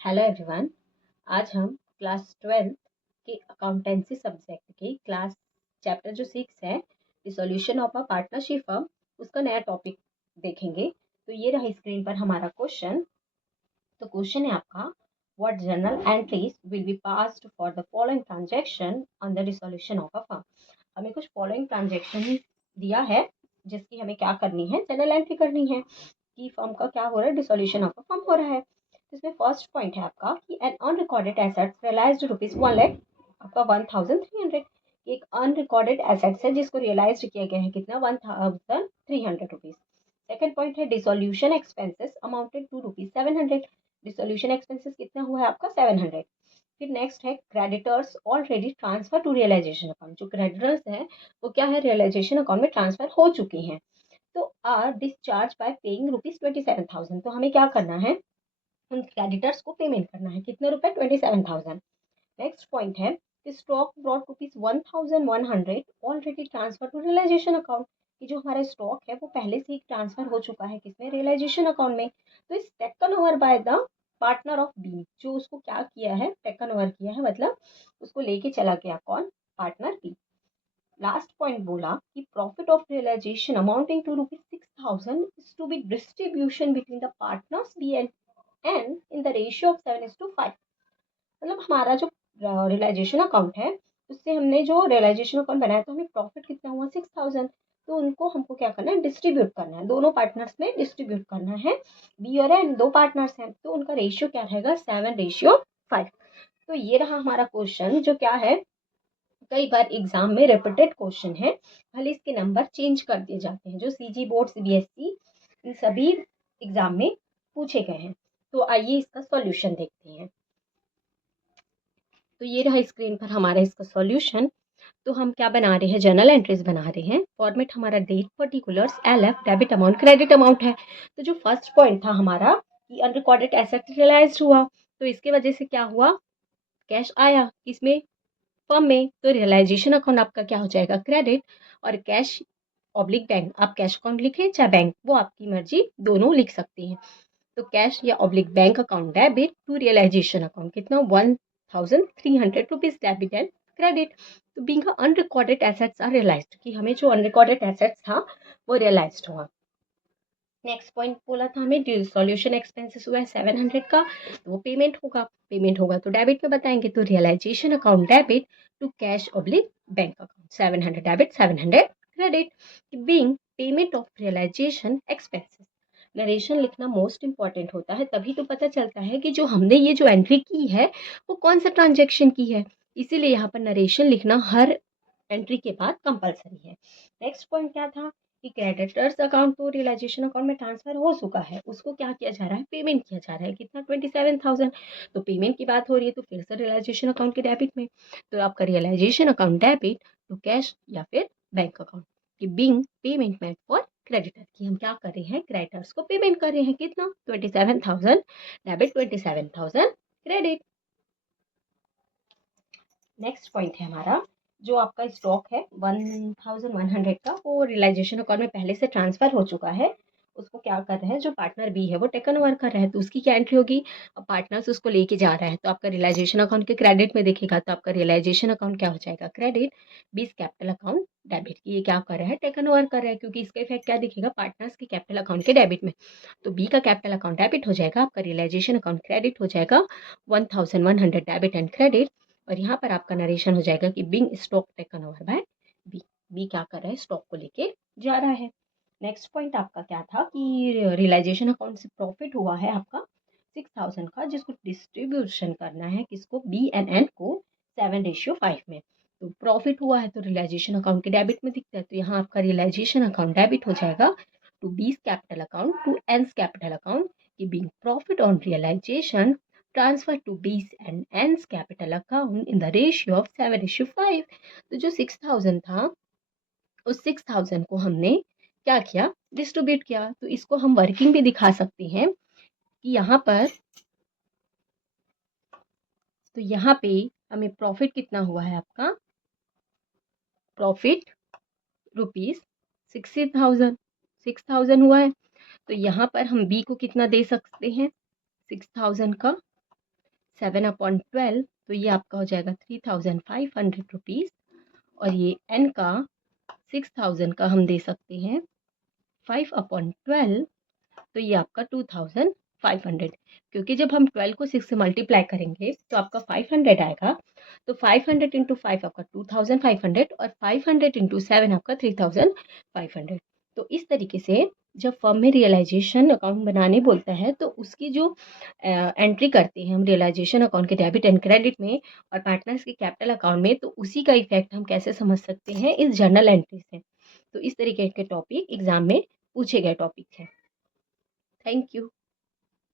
Hello everyone. आज हम class 12th के अकाउंटेंसी सब्जेक्ट के क्लास चैप्टर जो 6 है resolution of a partnership firm, उसका नया टॉपिक देखेंगे। तो ये रहा स्क्रीन पर हमारा क्वेश्चन। तो क्वेश्चन है आपका, what journal entries will be passed for the following transaction on the resolution of a firm. हमें कुछ फॉलोइंग ट्रांजैक्शन दिया है जिसकी हमें क्या करनी है, जर्नल एंट्री करनी है कि फर्म का क्या हो रहा है, डिसोल्यूशन ऑफ अ फर्म हो रहा है। तो इसमें फर्स्ट पॉइंट है आपका कि an unrecorded assets realised ₹1 lakh, आपका 1300। एक अनरिकॉर्डेड एसेट्स है जिसको रियलाइज किया गया है कितना, ₹1300। सेकंड पॉइंट है dissolution expenses amounted to ₹700। Dissolution expenses कितना हुआ है आपका 700। फिर नेक्स्ट है creditors already transfer to realisation account. जो क्रेडिटर्स हैं वो क्या है, रियलाइजेशन अकाउंट में ट्रांसफर हो चुकी हैं। तो आर डिस्चार्ज बाय पेइंग ₹27,000। तो हमें क्या करना है, उन क्रेडिटर्स को पेमेंट करना है, कितने रुपए, 27,000। नेक्स्ट पॉइंट है कि stock brought ₹1,100 already transfer to realisation account. कि जो हमारा स्टॉक है वो पहले से ही ट्रांसफर हो चुका है किसमें, रियलाइजेशन अकाउंट में। तो इस taken over by the partner of B, जो उसको क्या किया है, टेकन ओवर किया है, मतलब उसको लेके चला गया कौन, पार्टनर बी। लास्ट पॉइंट बोला कि profit of realisation amounting to ₹6,000 is to be distribution between the partners B and in the ratio of 7:5। मतलब हमारा जो रियलाइजेशन अकाउंट है उससे हमने जो रियलाइजेशन अकाउंट बनाया तो हमें प्रॉफिट कितना हुआ, 6,000। तो उनको हमको क्या करना है, डिस्ट्रीब्यूट करना है, दोनों पार्टनर्स में डिस्ट्रीब्यूट करना है। बी और एन दो पार्टनर्स हैं तो उनका रेशियो क्या रहेगा, 7:5। तो ये रहा हमारा क्वेश्चन जो क्या है, कई बार एग्जाम में रिपीटेड क्वेश्चन है, भले इसके नंबर चेंज कर दिए जाते हैं, जो सीजी बोर्ड सीबीएसई इन सभी एग्जाम में पूछे गए हैं। तो आइए इसका सॉल्यूशन देखते हैं। तो ये रहा स्क्रीन पर हमारा इसका सॉल्यूशन। तो हम क्या बना रहे हैं, जर्नल एंट्रीज बना रहे हैं। फॉर्मेट हमारा date, particulars, LF, debit amount, credit amount है। तो जो फर्स्ट पॉइंट था हमारा कि अनरिकॉर्डेड एसेट रियलाइज हुआ, तो इसके वजह से क्या हुआ, कैश आया इसमें फर्म में। तो रियलाइजेशन अकाउंट आपका क्या हो जाएगा, क्रेडिट। और कैश ऑब्लिक बैंक, आप कैश अकाउंट लिखें चाहे बैंक, वो आपकी मर्जी, दोनों लिख सकती हैं। तो कैश या oblique bank account debit to realisation account कितना, ₹1,300 डेबिट एंड क्रेडिट। तो being unrecorded assets are realised, कि हमें जो अनरिकॉर्डेड एसेट्स था वो रियलाइज्ड हुआ। नेक्स्ट पॉइंट बोला था हमें, सॉल्यूशन एक्सपेंसेस हुआ है 700 का, तो वो पेमेंट होगा तो डेबिट में बताएंगे। तो realisation account debit to cash oblique bank account, 700 debit 700 credit. Being payment of realisation expenses. Narration लिखना मोस्ट इंपॉर्टेंट होता है, तभी तो पता चलता है कि जो हमने ये जो एंट्री की है वो कौन सा ट्रांजेक्शन की है। इसीलिए यहाँ पर नरेशन लिखना हर एंट्री के बाद कंपलसरी है। नेक्स्ट पॉइंट क्या था कि क्रेडिटर्स अकाउंट तो रियलाइजेशन अकाउंट में ट्रांसफर हो चुका है, उसको क्या किया जा रहा है, पेमेंट किया जा रहा है, कितना, 27,000। तो पेमेंट की बात हो रही है तो फिर से रियलाइजेशन अकाउंट के डेबिट में। तो आपका realisation account debit to cash या फिर बैंक अकाउंट, कि being payment made for creditor, कि हम क्या कर रहे हैं, क्रेडिटर्स को पेमेंट कर रहे हैं, कितना, 27,000 डेबिट, 27,000 क्रेडिट। नेक्स्ट पॉइंट है हमारा, जो आपका स्टॉक है 1,100 का, वो रियलाइजेशन अकाउंट में पहले से ट्रांसफर हो चुका है। उसको क्या कर रहे हैं, जो पार्टनर बी है वो टेकन ओवर कर रहा है, तो उसकी क्या एंट्री होगी, अब पार्टनर्स उसको लेके जा रहा है तो आपका रियलाइजेशन अकाउंट के क्रेडिट में दिखेगा। तो आपका रियलाइजेशन अकाउंट क्या हो जाएगा, क्रेडिट। बीस कैपिटल अकाउंट डेबिट, की ये क्या कर रहा है, टेकन ओवर कर रहा है, क्योंकि इसका इफेक्ट क्या दिखेगा, पार्टनर्स के कैपिटल अकाउंट के डेबिट में। तो बी का कैपिटल अकाउंट डेबिट हो जाएगा, आपका रियलाइजेशन अकाउंट क्रेडिट हो जाएगा, 1,100 डेबिट एंड क्रेडिट। और यहाँ पर आपका नरेशन हो जाएगा कि being stock taken over by B. B क्या कर रहा है, स्टॉक को लेके जा रहा है। नेक्स्ट पॉइंट आपका क्या था कि रियलाइजेशन अकाउंट से प्रॉफिट हुआ है आपका 6,000 का, जिसको डिस्ट्रीब्यूशन करना है किसको, बी एंड एन को 7:5 में। तो प्रॉफिट हुआ है तो रियलाइजेशन अकाउंट के डेबिट में दिखता है, तो यहाँ आपका रियलाइजेशन अकाउंट डेबिट हो जाएगा to B's capital account to N's capital account, कि being profit on realisation transfer to B's and N's capital account in the ratio of 7:5। तो जो 6,000 था उस 6,000 को हमने क्या किया, डिस्ट्रीब्यूट किया। तो इसको हम वर्किंग भी दिखा सकते हैं कि यहाँ पर, तो यहाँ पे हमें प्रॉफिट कितना हुआ है आपका, प्रॉफिट ₹60,000, 6,000 हुआ है। तो यहाँ पर हम बी को कितना दे सकते हैं, 6,000 का 7/12 तो ये आपका हो जाएगा 3,500 रुपीज़। और ये n का 6,000 का हम दे सकते हैं 5/12 तो ये आपका 2,500, क्योंकि जब हम 12 को 6 से मल्टीप्लाई करेंगे तो आपका 500 आएगा। तो 500 इंटू 5 आपका 2,500 और 500 इंटू 7 आपका 3,500। तो इस तरीके से जब फर्म में रियलाइजेशन अकाउंट बनाने बोलता है तो उसकी जो एंट्री करते हैं हम रियलाइजेशन अकाउंट के डेबिट एंड क्रेडिट में और पार्टनर्स के कैपिटल अकाउंट में, तो उसी का इफेक्ट हम कैसे समझ सकते हैं इस जर्नल एंट्री से। तो इस तरीके के टॉपिक एग्जाम में पूछे गए टॉपिक हैं। Thank you.